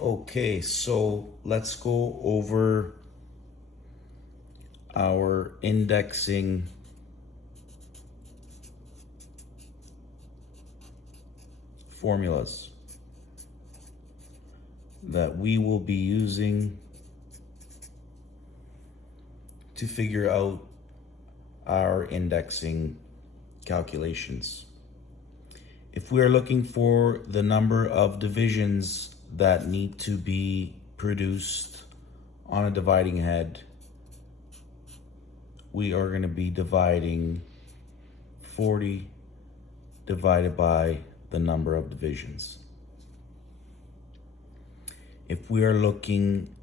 Okay, so let's go over our indexing formulas that we will be using to figure out our indexing calculations. If we are looking for the number of divisions that need to be produced on a dividing head, we are going to be dividing 40 divided by the number of divisions. If we are looking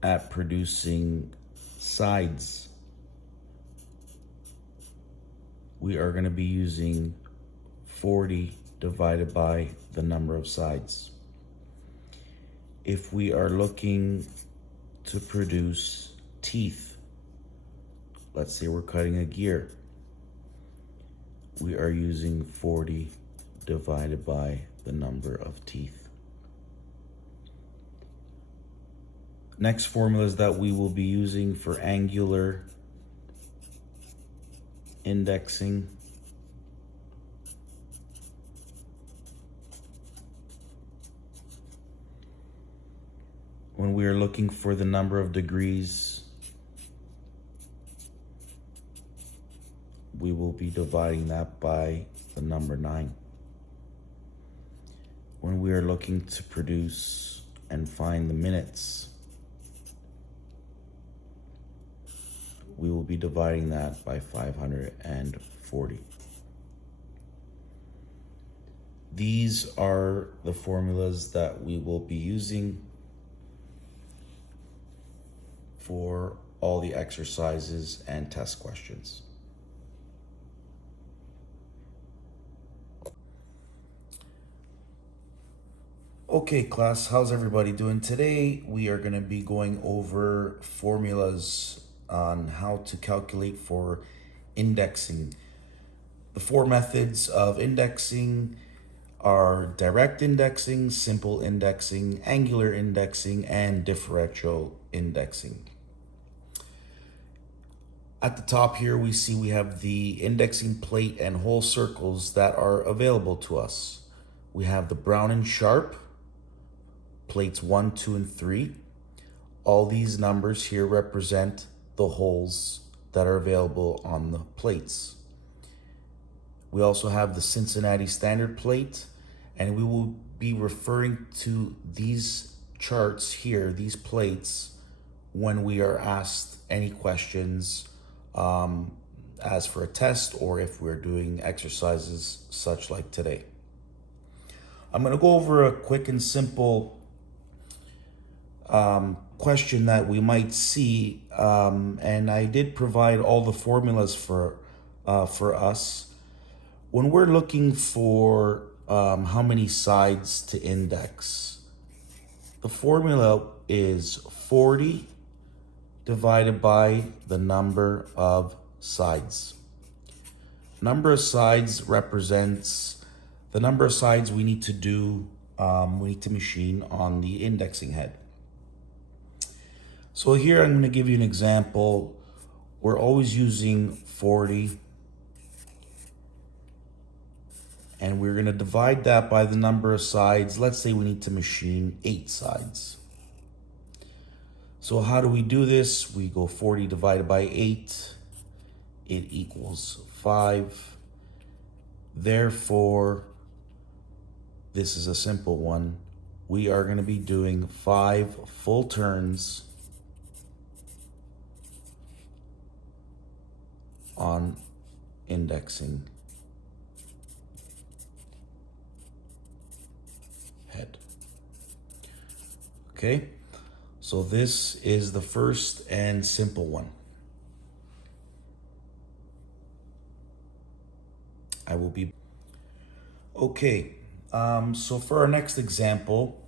at producing sides, we are going to be using 40 divided by the number of sides. If we are looking to produce teeth, let's say we're cutting a gear, we are using 40 divided by the number of teeth. Next formulas that we will be using for angular indexing. When we are looking for the number of degrees, we will be dividing that by the number 9. When we are looking to produce and find the minutes, we will be dividing that by 540. These are the formulas that we will be using for all the exercises and test questions. Okay, class, how's everybody doing? Today we are going to be going over formulas on how to calculate for indexing. The 4 methods of indexing are direct indexing, simple indexing, angular indexing, and differential indexing. At the top here, we see we have the indexing plate and whole circles that are available to us. We have the Brown and Sharpe, plates 1, 2, and 3. All these numbers here represent the holes that are available on the plates. We also have the Cincinnati Standard plate, and we will be referring to these charts here, these plates, when we are asked any questions as for a test or if we're doing exercises such like today. I'm going to go over a quick and simple question that we might see, and I did provide all the formulas for us. When we're looking for how many sides to index, the formula is 40 divided by the number of sides. Number of sides represents the number of sides we need to do, we need to machine on the indexing head. So here I'm going to give you an example. We're always using 40, and we're going to divide that by the number of sides. Let's say we need to machine 8 sides. So how do we do this? We go 40 divided by 8. It equals 5. Therefore, this is a simple one. We are going to be doing 5 full turns on indexing head. Okay, so this is the first and simple one. I will be okay. So for our next example,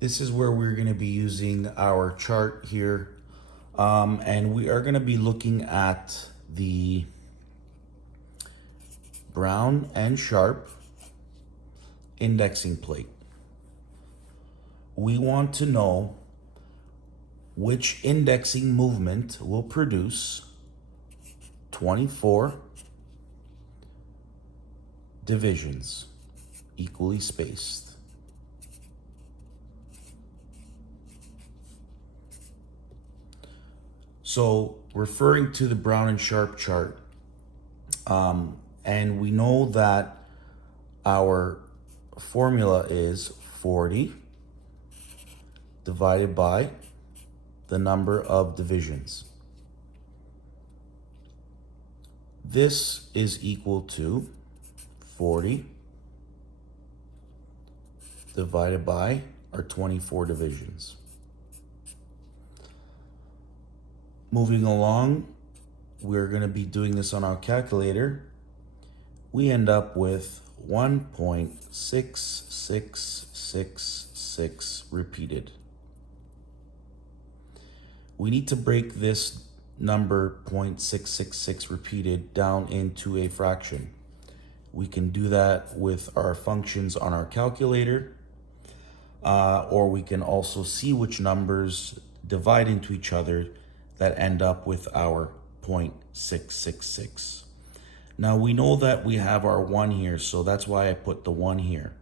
this is where we're going to be using our chart here, and we are going to be looking at the Brown and Sharpe indexing plate. we want to know which indexing movement will produce 24 divisions equally spaced. So referring to the Brown and Sharp chart, and we know that our formula is 40 divided by the number of divisions. This is equal to 40 divided by our 24 divisions. Moving along, we're going to be doing this on our calculator. We end up with 1.6666 repeated. We need to break this number 0.666 repeated down into a fraction. We can do that with our functions on our calculator, or we can also see which numbers divide into each other that end up with our 0.666. Now we know that we have our 1 here, so that's why I put the 1 here.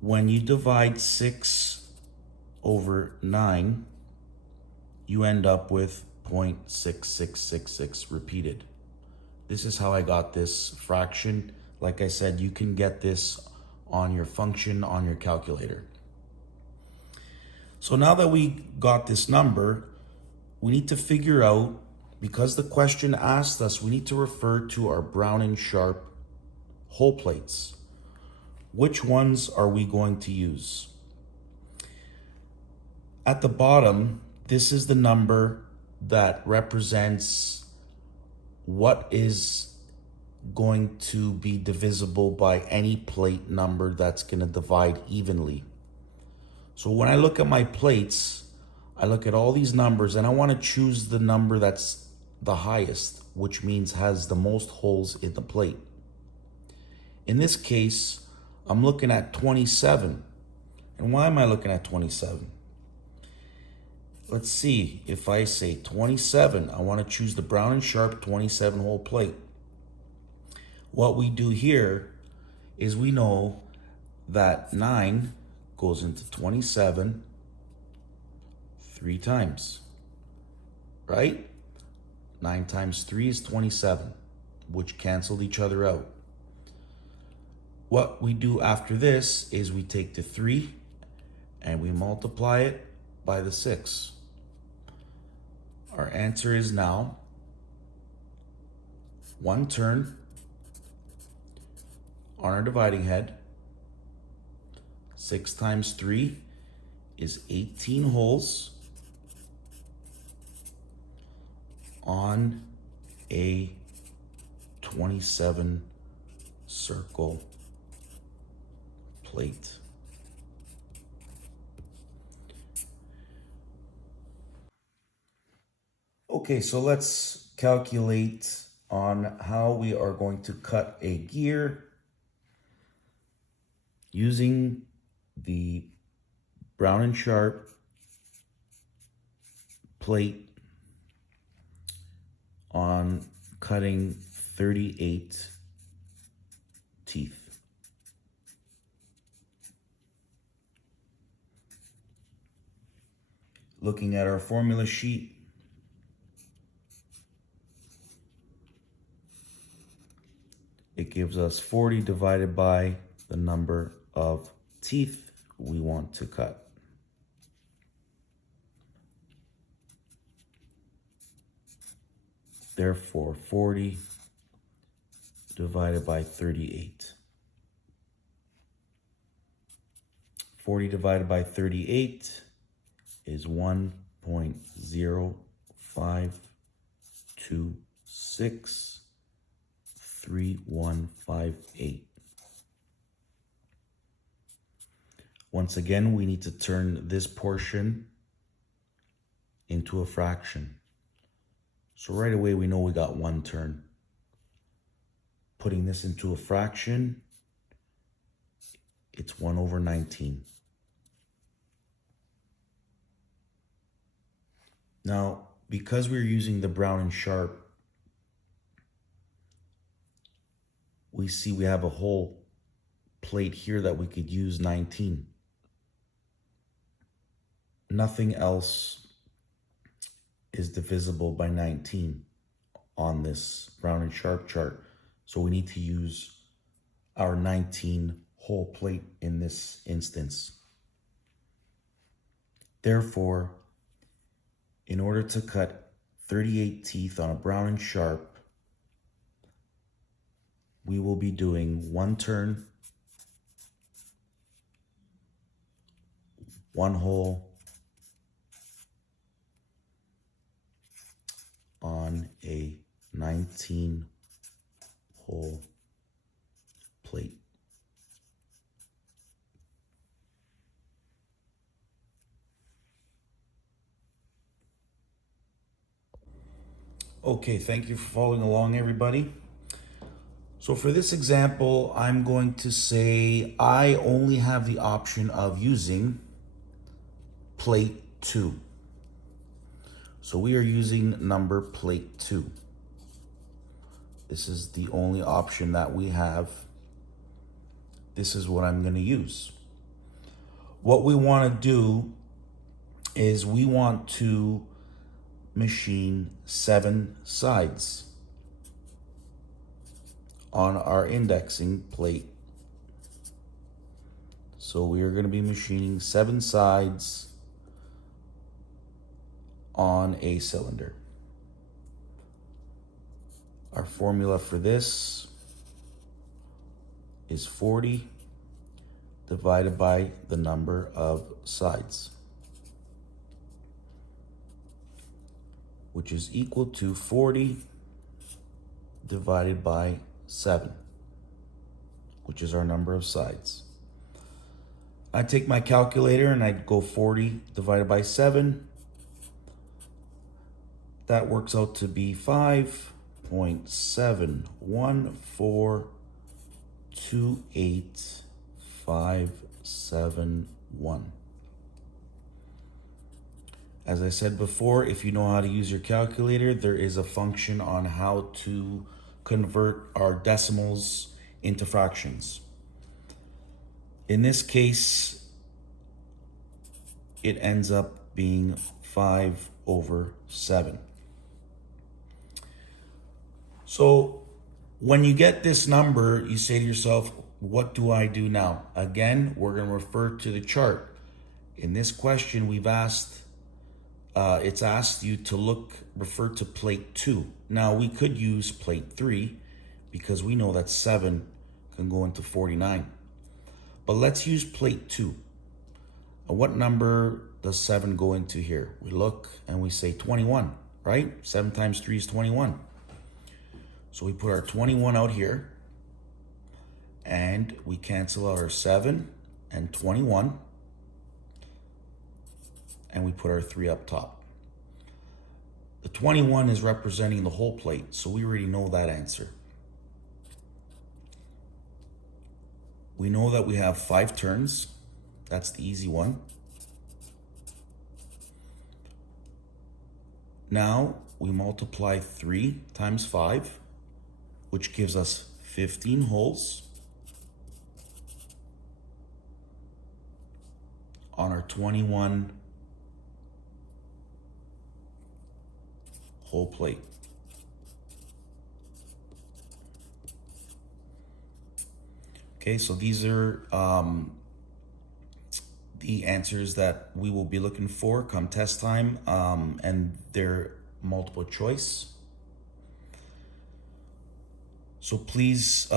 When you divide 6 over 9, you end up with 0.6666 repeated. This is how I got this fraction. Like I said, you can get this on your function on your calculator. So now that we got this number, we need to figure out, because the question asked us, we need to refer to our Brown and Sharp hole plates. Which ones are we going to use? At the bottom, this is the number that represents what is going to be divisible by any plate number that's going to divide evenly. So when I look at my plates, I look at all these numbers and I want to choose the number that's the highest, which means has the most holes in the plate. In this case, I'm looking at 27. And why am I looking at 27? Let's see, if I say 27, I want to choose the Brown and Sharp 27 hole plate. What we do here is we know that 9 goes into 27 3 times, right? 9 times 3 is 27, which canceled each other out. What we do after this is we take the 3 and we multiply it by the 6. Our answer is now 1 turn on our dividing head. 6 times 3 is 18 holes on a 27 circle plate. Okay, so let's calculate on how we are going to cut a gear using the Brown and Sharp plate on cutting 38 teeth. Looking at our formula sheet, it gives us 40 divided by the number of teeth we want to cut. Therefore, 40 divided by 38. 40 divided by 38 is 1.05263158. Once again, we need to turn this portion into a fraction. So right away, we know we got 1 turn. Putting this into a fraction It's 1/19. Now, because we're using the Brown and Sharp, we see we have a whole plate here that we could use 19. Nothing else is divisible by 19 on this Brown and Sharp chart. So we need to use our 19 whole plate in this instance. Therefore, in order to cut 38 teeth on a Brown and Sharp, we will be doing one turn, one hole on a 19 hole plate. Okay, thank you for following along, everybody. So for this example, I'm going to say I only have the option of using plate 2. So we are using number plate 2. This is the only option that we have. This is what I'm going to use. What we want to do is we want to machine 7 sides on our indexing plate. So we are going to be machining 7 sides on a cylinder. Our formula for this is 40 divided by the number of sides, which is equal to 40 divided by 7, which is our number of sides. I take my calculator and I go 40 divided by 7. That works out to be 5.71428,571. As I said before, if you know how to use your calculator, there is a function on how to convert our decimals into fractions. In this case, it ends up being 5/7. So when you get this number, you say to yourself, what do I do now? Again, we're going to refer to the chart. In this question, it's asked you to refer to plate 2. Now we could use plate 3 because we know that 7 can go into 49. But let's use plate 2. What number does 7 go into here? We look and we say 21, right? 7 times 3 is 21. So we put our 21 out here and we cancel out our 7 and 21. And we put our 3 up top. The 21 is representing the whole plate, so we already know that answer. We know that we have 5 turns. That's the easy one. Now we multiply 3 times 5, which gives us 15 holes on our 21 whole plate. Okay, so these are the answers that we will be looking for come test time, and they're multiple choice. So please,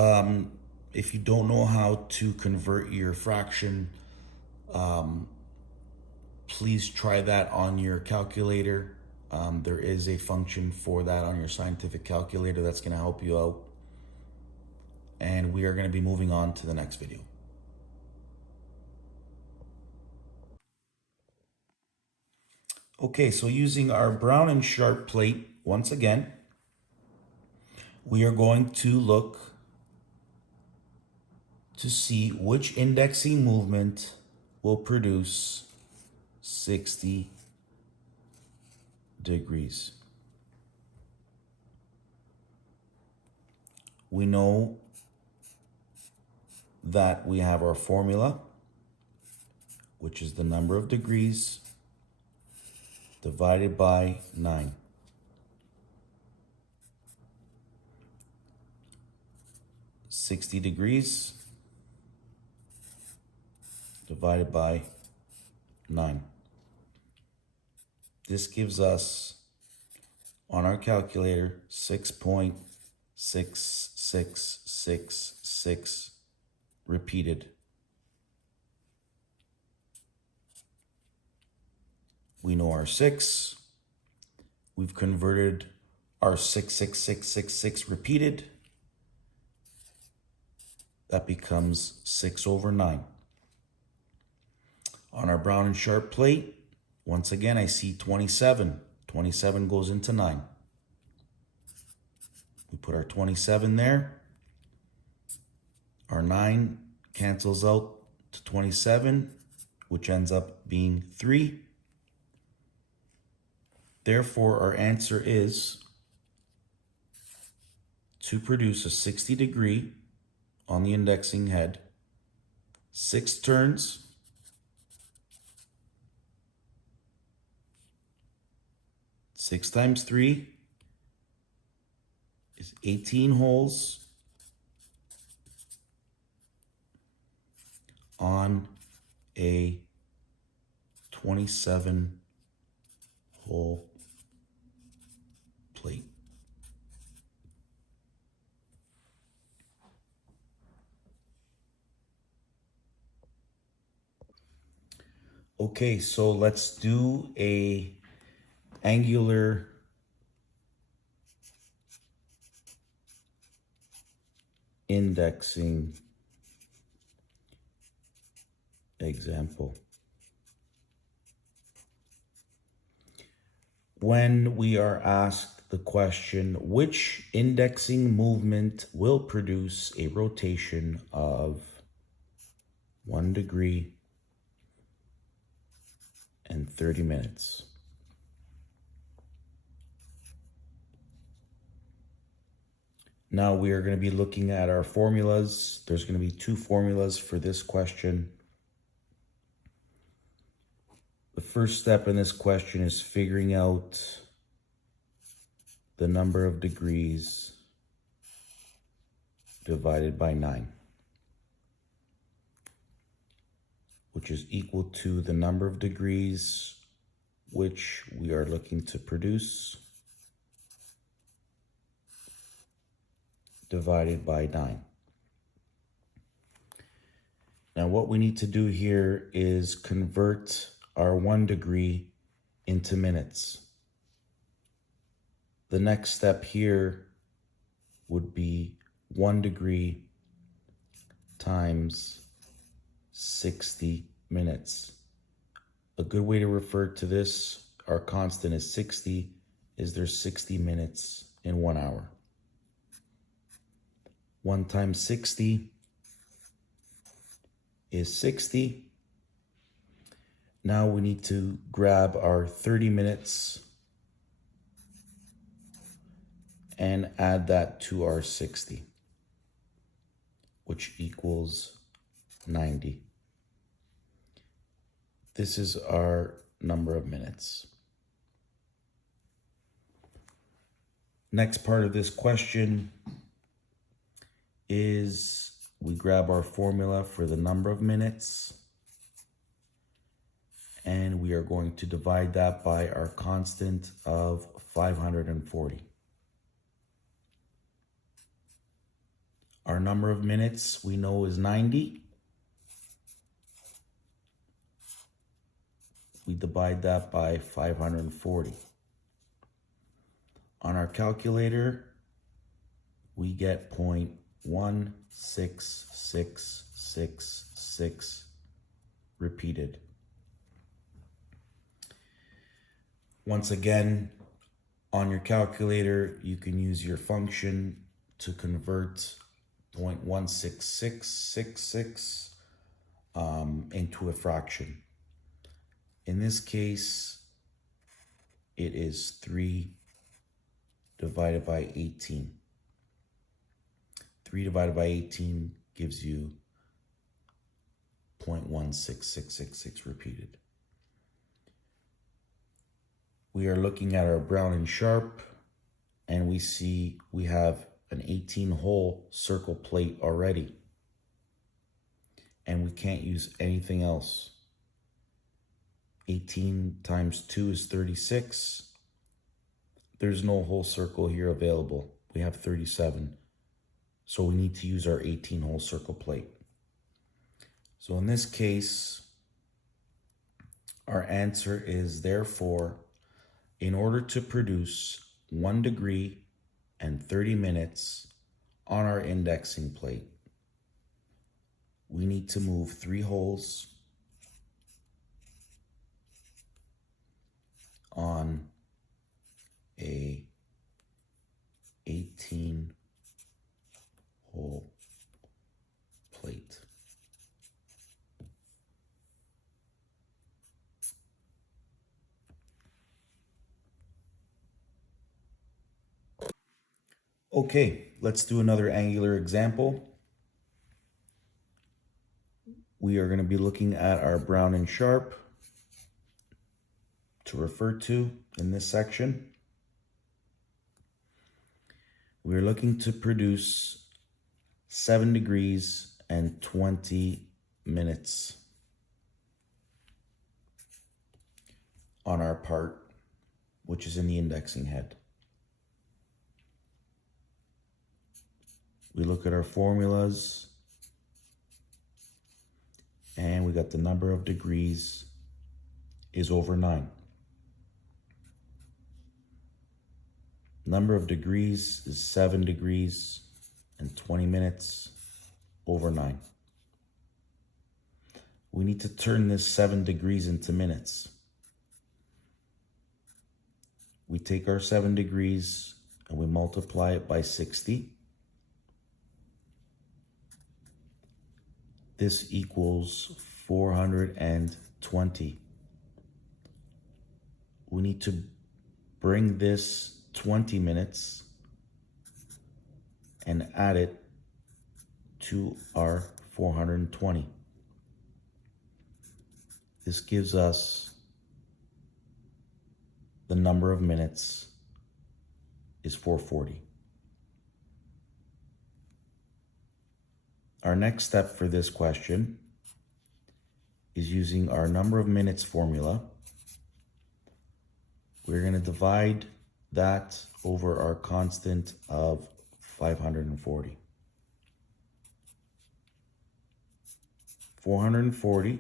if you don't know how to convert your fraction, please try that on your calculator. There is a function for that on your scientific calculator that's going to help you out. And we are going to be moving on to the next video. Okay, so using our Brown and Sharp plate, once again, we are going to look to see which indexing movement will produce 60 degrees. We know that we have our formula, which is the number of degrees divided by 9. 60 degrees divided by 9. This gives us, on our calculator, 6.6666 repeated. We know our 6. We've converted our 66666 repeated. That becomes 6/9. On our Brown and Sharpe plate, once again, I see 27. 27 goes into 9. We put our 27 there. Our 9 cancels out to 27, which ends up being 3. Therefore, our answer is to produce a 60 degree on the indexing head, 6 turns, 6 times 3 is 18 holes on a 27 hole plate. Okay, so let's do a angular indexing example. When we are asked the question, which indexing movement will produce a rotation of 1 degree and 30 minutes? Now we are going to be looking at our formulas. There's going to be 2 formulas for this question. The first step in this question is figuring out the number of degrees divided by 9, which is equal to the number of degrees which we are looking to produce divided by 9. Now what we need to do here is convert our 1 degree into minutes. The next step here would be 1 degree times 60 minutes. A good way to refer to this, our constant is 60, is there's 60 minutes in 1 hour. 1 times 60 is 60. Now we need to grab our 30 minutes and add that to our 60, which equals 90. This is our number of minutes. Next part of this question is we grab our formula for the number of minutes and we are going to divide that by our constant of 540. Our number of minutes we know is 90. We divide that by 540. On our calculator, we get 0.16666 repeated. Once again, on your calculator, you can use your function to convert 0.16666 into a fraction. In this case, it is 3 divided by 18. 3 divided by 18 gives you 0.16666 repeated. We are looking at our Brown and Sharpe, and we see we have an 18-hole circle plate already, and we can't use anything else. 18 times 2 is 36. There's no whole circle here available. We have 37. So we need to use our 18-hole circle plate. So in this case, our answer is therefore, in order to produce 1 degree and 30 minutes on our indexing plate, we need to move 3 holes on a 18-hole plate. Okay, let's do another angular example. We are going to be looking at our Brown and Sharpe to refer to in this section. We're looking to produce 7 degrees and 20 minutes on our part, which is in the indexing head. We look at our formulas, and we got the number of degrees is over 9. Number of degrees is 7 degrees and 20 minutes over 9. We need to turn this 7 degrees into minutes. We take our 7 degrees and we multiply it by 60. This equals 420. We need to bring this 20 minutes and add it to our 420. This gives us the number of minutes is 440. Our next step for this question is using our number of minutes formula. We're going to divide that over our constant of 540. 440,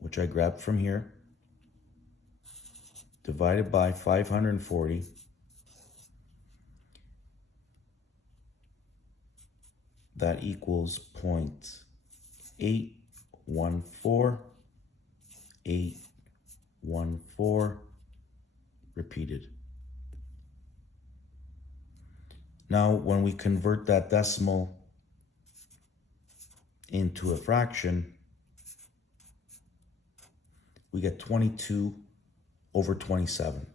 which I grabbed from here, divided by 540, that equals 0.814814 repeated. Now, when we convert that decimal into a fraction, we get 22 over 27.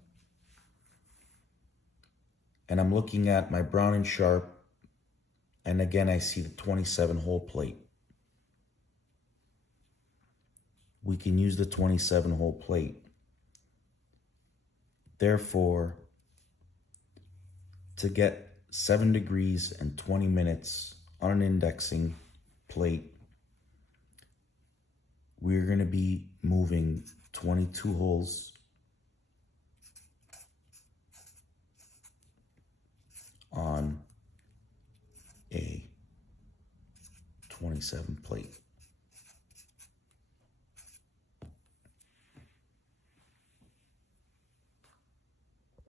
And I'm looking at my Brown and Sharpe, and again, I see the 27-hole plate. We can use the 27-hole plate. Therefore, to get 7 degrees and 20 minutes on an indexing plate, we're going to be moving 22 holes on a 27 plate.